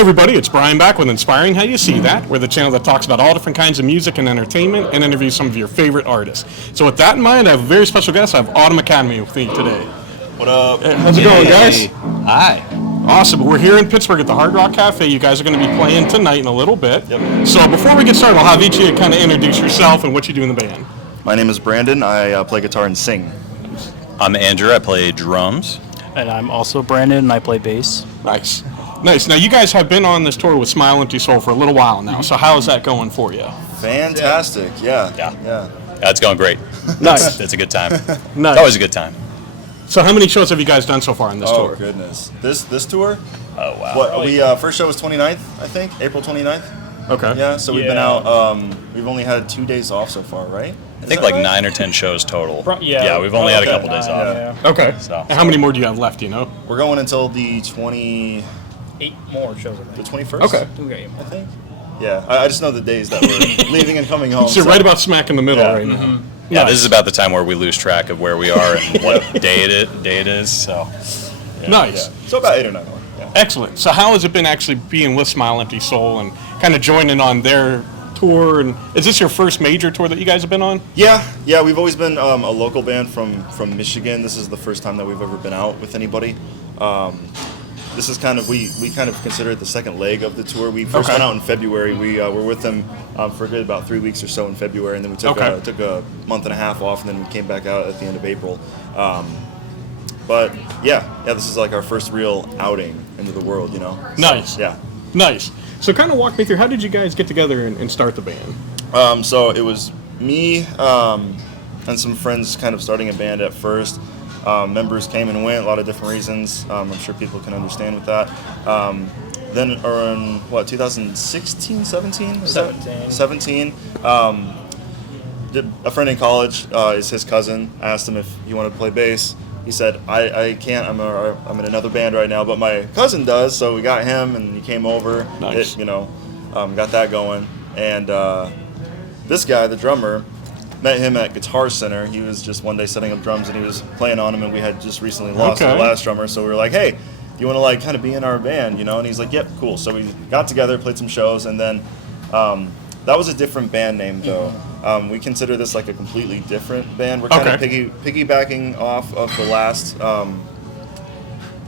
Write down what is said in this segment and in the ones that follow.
Everybody, it's Brian back with Inspiring How You See That. We're the channel that talks about all different kinds of music and entertainment and interviews some of your favorite artists. So with that in mind, I have a very special guest. I have Autumn Academy with me today. What up? How's it going, guys? Hi. Awesome. We're here in Pittsburgh at the Hard Rock Cafe. You guys are going to be playing tonight in a little bit. Yep. So before we get started, I'll have each of you kind of introduce yourself and what you do in the band. My name is Brandon. I play guitar and sing. I'm Andrew. I play drums. And I'm also Brandon, and I play bass. Nice. Nice. Now, you guys have been on this tour with Smile Empty Soul for a little while now, so how is that going for you? Fantastic. Yeah. It's going great. Nice. It's a good time. Nice. It's always a good time. So how many shows have you guys done so far on this tour? Oh, goodness. This tour? Oh, wow. What, we first show was 29th, I think, April 29th. Okay. Yeah, so we've been out, we've only had 2 days off so far, right? I think like 9 or 10 shows total. Yeah. We've only had a couple days off. Yeah. Okay. So- And how many more do you have left, do you know? We're going until the 8 more shows, I the think. 21st? Okay. We got 8 more. I think. Yeah, I just know the days that we're leaving and coming home. So right about smack in the middle right now. Yeah, this is about the time where we lose track of where we are and what day it is. So, Nice. Yeah. So about 8 or 9 more. Yeah. Excellent. So how has it been actually being with Smile Empty Soul and kind of joining on their tour? And is this your first major tour that you guys have been on? Yeah, we've always been a local band from Michigan. This is the first time that we've ever been out with anybody. This is kind of, we kind of consider it the second leg of the tour. We first went out in February. We were with them for a good about 3 weeks or so in February, and then we took a month and a half off, and then we came back out at the end of April. But yeah, this is like our first real outing into the world, you know? So, Nice. Yeah. Nice. So kind of walk me through, how did you guys get together and start the band? So it was me and some friends kind of starting a band at first. Members came and went, a lot of different reasons. I'm sure people can understand with that. Then around, 2016, 17? 17. A friend in college is his cousin. I asked him if he wanted to play bass. He said, I can't, I'm in another band right now, but my cousin does, so we got him, and he came over. Nice. Got that going. And this guy, the drummer, met him at Guitar Center. He was just one day setting up drums, and he was playing on them, and we had just recently lost our last drummer, so we were like, hey, you want to kind of be in our band, you know? And he's like, yep, cool. So we got together, played some shows, and then that was a different band name, though. We consider this like a completely different band. We're kind of piggybacking off of the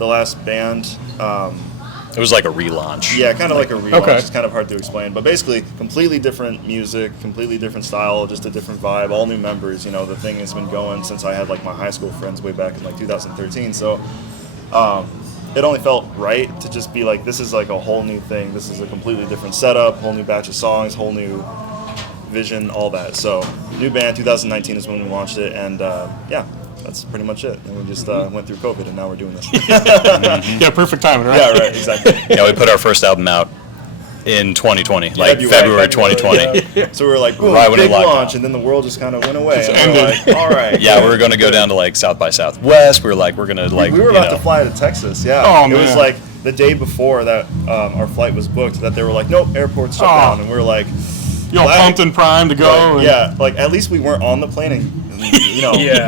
last band. it was like a relaunch. Yeah, kind of like a relaunch. Okay. It's kind of hard to explain. But basically, completely different music, completely different style, just a different vibe, all new members. You know, the thing has been going since I had like my high school friends way back in like 2013. So it only felt right to just be like, this is like a whole new thing. This is a completely different setup, whole new batch of songs, whole new vision, all that. So new band, 2019 is when we launched it. And that's pretty much it. And we just went through COVID, and now we're doing this. Yeah, perfect timing, right? Yeah, right, exactly. Yeah, we put our first album out in 2020, like February 2020. Yeah. So we were like, boom, Right when it big locked launch, down. and then the world just kind of went away. And we ended. were like, all right. Yeah, we were going to go down to like South by Southwest. We were like, we're going to like, We were about to fly to Texas, yeah. Oh, It was man. like the day before that our flight was booked that they were like, nope, airport's shut down. And we were like, You know, pumped and primed to go. like, yeah, like at least we weren't on the plane and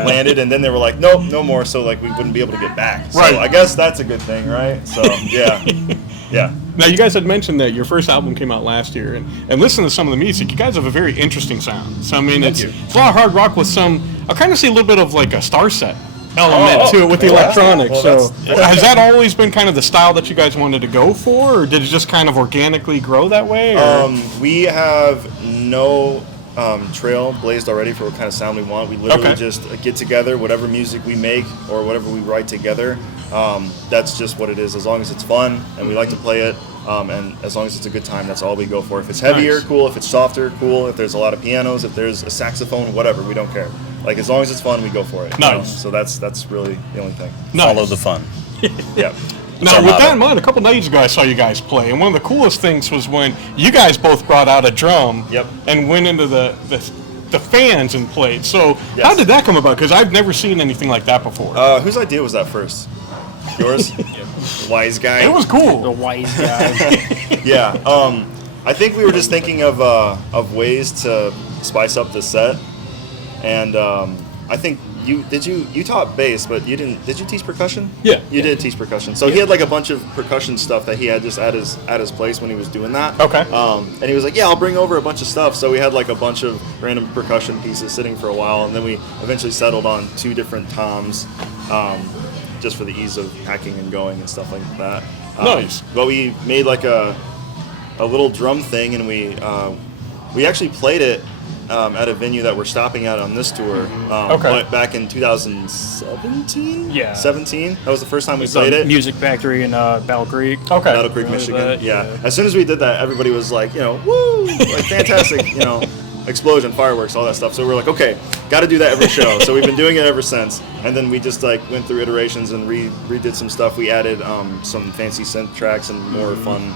landed, and then they were like, nope, no more, so like we wouldn't be able to get back. So Right. I guess that's a good thing, right? So yeah. Now, you guys had mentioned that your first album came out last year, and listen to some of the music. You guys have a very interesting sound. So, I mean, it's a lot of hard rock with some, I kind of see a little bit of like a Star Set element to it with the electronics. Well, so, has that always been kind of the style that you guys wanted to go for, or did it just kind of organically grow that way? Or? We have no trail blazed already for what kind of sound we want. We literally just get together, whatever music we make or whatever we write together. That's just what it is. As long as it's fun and we like to play it, and as long as it's a good time, that's all we go for. If it's heavier, cool. If it's softer, cool. If there's a lot of pianos, if there's a saxophone, whatever, we don't care. Like, as long as it's fun, we go for it. you know? Nice. So that's really the only thing. follow the fun. Yeah. Now, our with motto. that in mind, a couple nights ago I saw you guys play, and one of the coolest things was when you guys both brought out a drum and went into the fans and played. So how did that come about? Because I've never seen anything like that before. Whose idea was that first? Yours? Wise guy. It was cool. The wise guy. Yeah. I think we were just thinking of ways to spice up the set, and I think you taught bass, but you didn't. Did you teach percussion? Yeah. You did teach percussion. So he had like a bunch of percussion stuff that he had just at his place when he was doing that. Okay. And he was like, yeah, I'll bring over a bunch of stuff. So we had like a bunch of random percussion pieces sitting for a while, and then we eventually settled on 2 different toms, just for the ease of packing and going and stuff like that. Nice. But we made like a little drum thing, and we actually played it at a venue that we're stopping at on this tour. But back in 2017? Yeah. 17? That was the first time we It's played a it. Music Factory in Battle Creek. Okay. Battle Creek, Remember Michigan. that? Yeah. Yeah. As soon as we did that, everybody was like, woo, like fantastic, explosion, fireworks, all that stuff. So we're like, okay, got to do that every show. So we've been doing it ever since. And then we just like went through iterations and redid some stuff. We added some fancy synth tracks and more fun,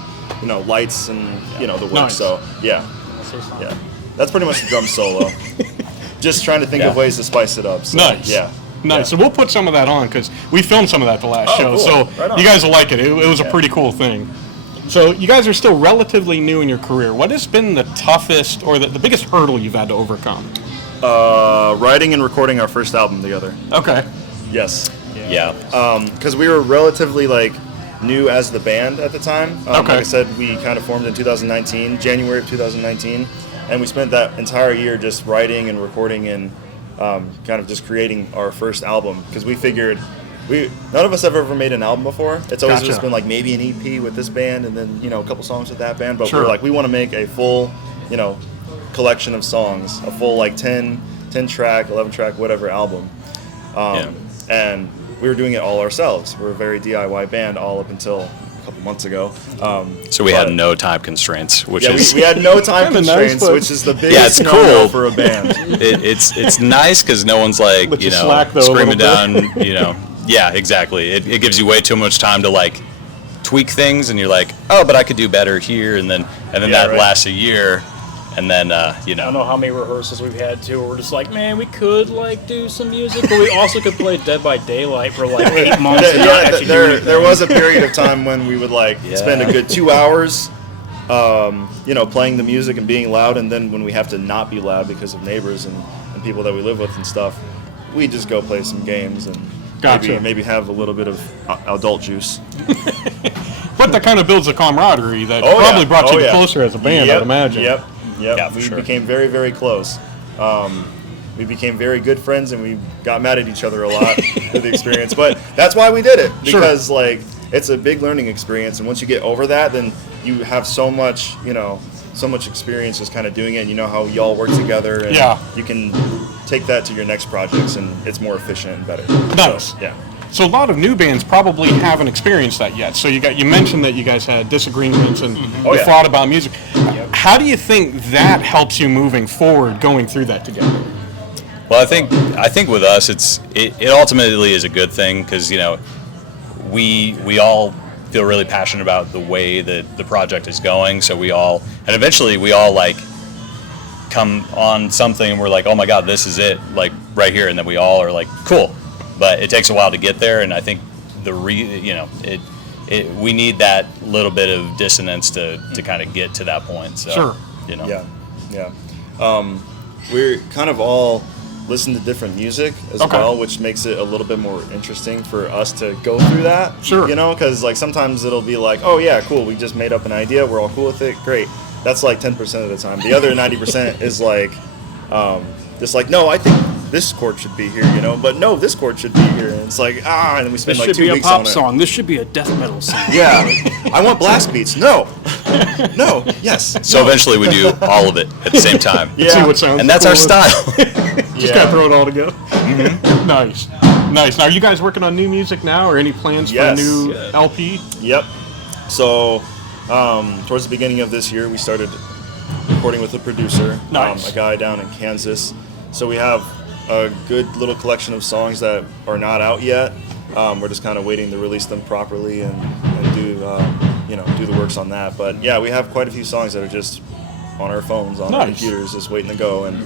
lights and the work. Nice. So yeah. That's pretty much the drum solo. Just trying to think of ways to spice it up. So, Nice. Yeah. Nice. Yeah. So we'll put some of that on because we filmed some of that the last show. Cool. So Right on. you guys will like it. It was a pretty cool thing. So you guys are still relatively new in your career. What has been the toughest or the biggest hurdle you've had to overcome? Writing and recording our first album together. Okay. Yes. Yeah. Because we were relatively new as the band at the time. Okay. Like I said, we kind of formed in 2019, January of 2019, and we spent that entire year just writing and recording and kind of just creating our first album because we figured none of us have ever made an album before. It's always just been maybe an EP with this band and then a couple songs with that band. But Sure. we're we want to make a full collection of songs, a full 10 track, 11 track, whatever album. And we were doing it all ourselves. We're a very DIY band all up until a couple months ago. So we had no time constraints, which is we had no time Kinda nice, constraints, but- which is the biggest it's no-no cool. for a band. it's nice because no one's Let you slack, though, a screaming little down. Yeah, exactly. It gives you way too much time to tweak things, and you're like, oh, but I could do better here, and then that right. lasts a year, and then I don't know how many rehearsals we've had too. Where we're just like, man, we could do some music, but we also could play Dead by Daylight for 8 months. And not actually do anything. There was a period of time when we would spend a good 2 hours, playing the music and being loud, and then when we have to not be loud because of neighbors and people that we live with and stuff, we just go play some games and Gotcha. maybe have a little bit of adult juice. But that kind of builds a camaraderie that Oh, probably yeah. brought you Oh, yeah. closer as a band, I'd imagine. Yep. Yeah, for We sure. became very, very close. We became very good friends, and we got mad at each other a lot with the experience. But that's why we did it, Sure. because it's a big learning experience. And once you get over that, then you have so much experience just kind of doing it. And you know how y'all work together, and you can take that to your next projects, and it's more efficient and better. Nice. So, yeah. So a lot of new bands probably haven't experienced that yet. So you mentioned that you guys had disagreements and Oh, you yeah. thought about music. How do you think that helps you moving forward, going through that together? Well, I think with us, it ultimately is a good thing because we all feel really passionate about the way that the project is going. So eventually we all come on something and we're like, oh my God, this is it, right here, and then we all are like, cool. But it takes a while to get there, and I think we need that little bit of dissonance to kind of get to that point. So, Sure. Yeah. We're kind of all listen to different music as Okay. well, which makes it a little bit more interesting for us to go through that. Sure. Because sometimes it'll be like, oh yeah, cool, we just made up an idea, we're all cool with it, great. That's 10% of the time. The other 90% is just no, I think this chord should be here, but no, this chord should be here. And it's and then we spend This should 2 be a weeks pop on it. song. This should be a death metal song. Yeah. I want blast beats. No, yes. So eventually we do all of it at the same time. Yeah. See what sounds And that's our cool. style. Just gotta throw it all together. Nice. Now, are you guys working on new music now, or any plans Yes. for a new LP? Yep. So, towards the beginning of this year, we started recording with a producer, Nice. a guy down in Kansas. So we have a good little collection of songs that are not out yet. We're just kind of waiting to release them properly and do the works on that. But yeah, we have quite a few songs that are just on our phones, on our Nice. computers, just waiting to go. And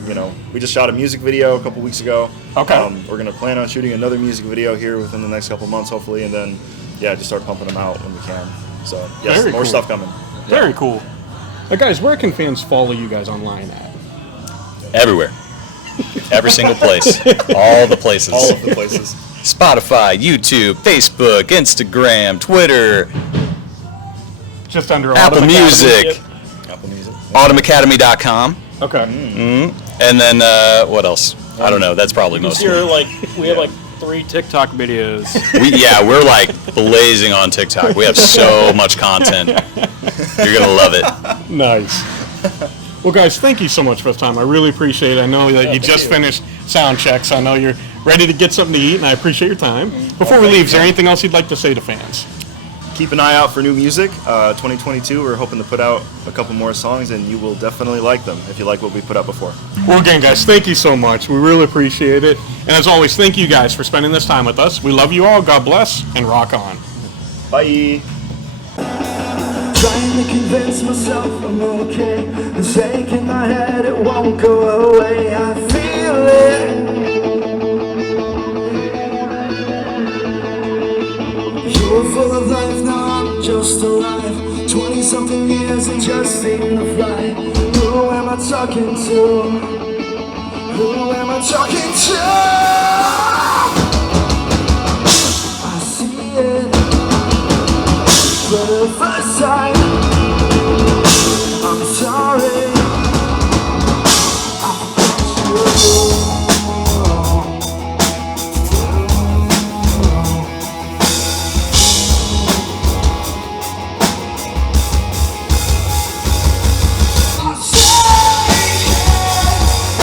we just shot a music video a couple weeks ago. Okay. We're gonna plan on shooting another music video here within the next couple months, hopefully, and then just start pumping them out when we can. So yes, Very more cool. stuff coming. Very cool. Guys, where can fans follow you guys online at? Everywhere. Every single place. All the places. All of the places. Spotify, YouTube, Facebook, Instagram, Twitter, Just under Apple Autumn Music, Yep. Apple Music. autumnacademy.com. Academy. Okay. And then, what else? I don't know. That's probably most of Here, it. like, we have like 3 TikTok videos. We're like blazing on TikTok. We have so much content. You're going to love it. Nice. Well, guys, thank you so much for the time. I really appreciate it. I know that you just finished sound checks. I know you're ready to get something to eat, and I appreciate your time. Before we leave, is there anything else you'd like to say to fans? Keep an eye out for new music. 2022, we're hoping to put out a couple more songs, and you will definitely like them if you like what we put out before. Well, again, guys, thank you so much. We really appreciate it. And as always, thank you guys for spending this time with us. We love you all. God bless, and rock on. Bye. Trying to convince myself I'm okay. It's ache in my head, it won't go away. I feel it. You were full of life, now I'm just alive. 20-something years, it just seemed to fly. Who am I talking to? Who am I talking to?